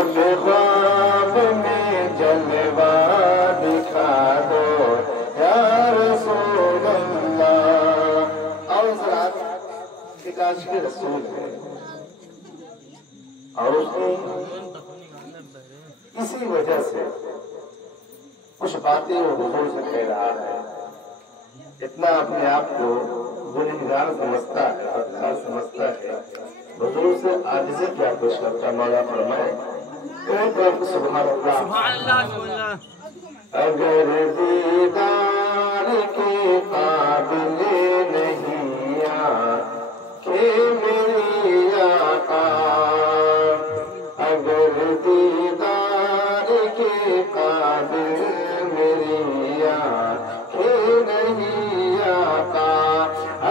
शब ख्वाब में जलवा दिखा दो या रसूल अल्लाह। और उस रात एक आशिक़ रसूल है और उसने इसी वजह से कुछ बातें वो हुजूर से कह रहा है, इतना अपने आप को गुनहगार समझता है, हकदार समझता है, हुजूर से आजिज़ी क्या कुछ करता। मौला फरमाए सुभान अल्लाह। अगर दीदार के काबिल नहीं आके मेरी आका, अगर दीदार के काबिल मेरी आके नहीं आका,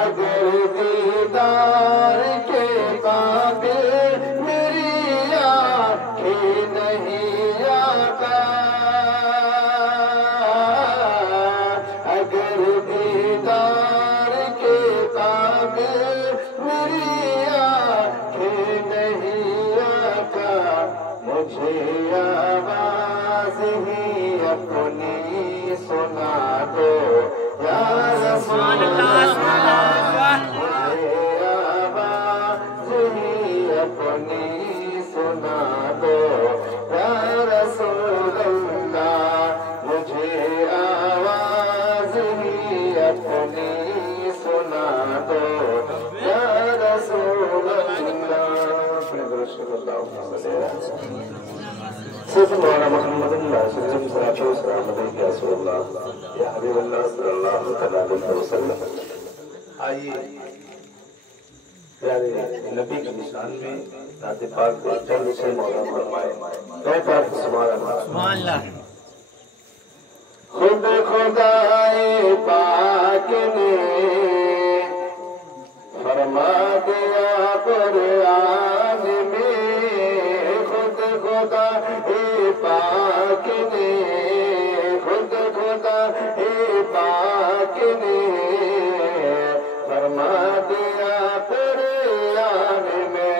अगर दीदार के काबिल मेरी आँखें नहीं आका, अगर दीदार के काबिल मेरी आँखें नहीं आका, मुझे आवाज़ ही अपनी सुना दो या रसूल अल्लाह। मुझे आवाज़ ही अपनी सुना दो या रसूल अल्लाह, मुझे आवाज़ ही अपनी सुना दो या रसूल अल्लाह। सिर्फ मौलाना मोहम्मद या हबीब अल्लाह सल्लल्लाहु अलैहि वसल्लम। आइए प्यारे नबी की निशान में नाते पाक को जल्द से मौला फरमाए। सुभान अल्लाह। खुद खुदाए पाक ने फरमा दिया कुरान में, खुद खुदाए पाक ने, खुद खुदाए पाक ने फरमा दिया कुरान में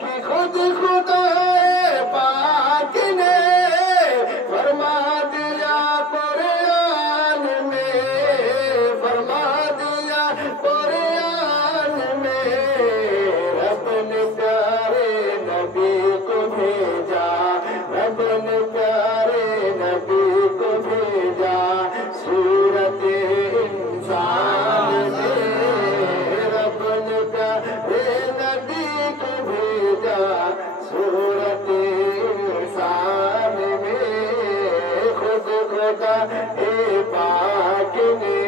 कि खुद खुदाए पाक ने फरमा दिया कुरान में, फरमा दिया कुरान में, रब ने प्यारे नबी को भेजा, रब ने प्यारे नबी को भेजा सूरत इंसान में, रब ने प्यारे नबी को भेजा सूरत इंसान में, खुद खुदा ए पाक ने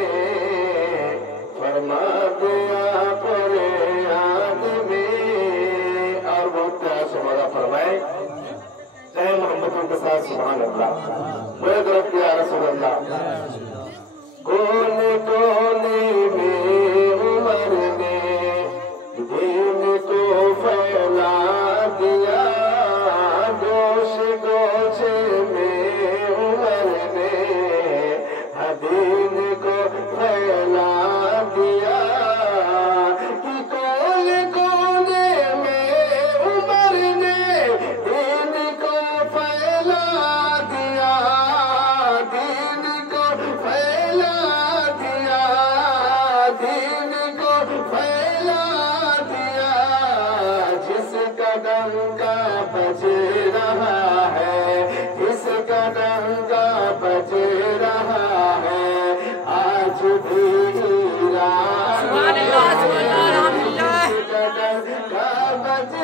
फरमा दिया कुरान में। और बहुत प्यार से मौला फरमाए मोहम्मद के साथ सुभान अल्लाह। मेरे तरफ या रसूल अल्लाह। कोने कोने में उमर ने दीन को फैला दिया, गोश गोशे में उमर ने दीन को फैला दिया, कि कोने कोने में उमर ने दीन को फैला दिया, दीन को फैला दिया, दीन को फैला दिया। जिसका डंका बज रहा है, जिसका डंका बज रहा है, आज भी ईरान में, जिसका डंका बज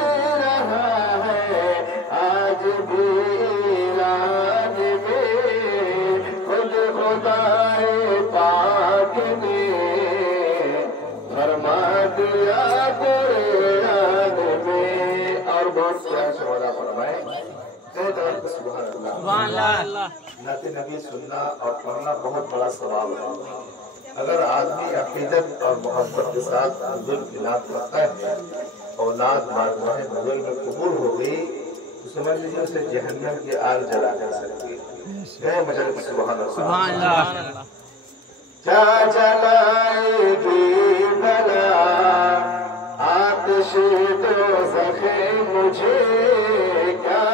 रहा है, आज भी ईरान में, खुद खुदाए पाक ने फरमा दिया कुरान में। और बहुत प्यार से मौला फरमाए सुभान अल्लाह। नाते नबी सुनना और पढ़ना बहुत बड़ा सवाल है। अगर आदमी अकीदत और मोहब्बत के साथ हुजूर की नात पढ़ता है, औलाद बारगाह नज़र में कबूल हो गई, तो समझ लीजिए उसे जहन्नम की आग जला कर सकती है। सुभान अल्लाह। क्या जलाएगी भला आतिश दोज़ख मुझे, क्या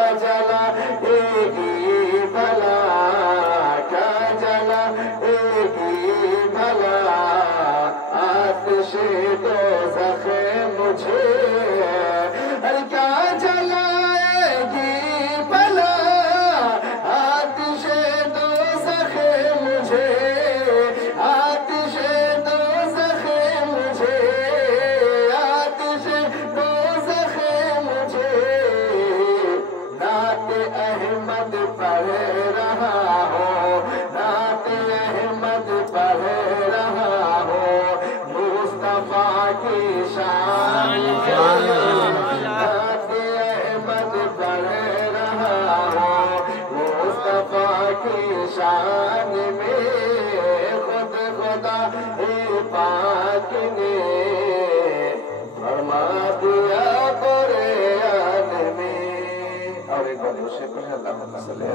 اور ایک بار دوسرے کو اللہ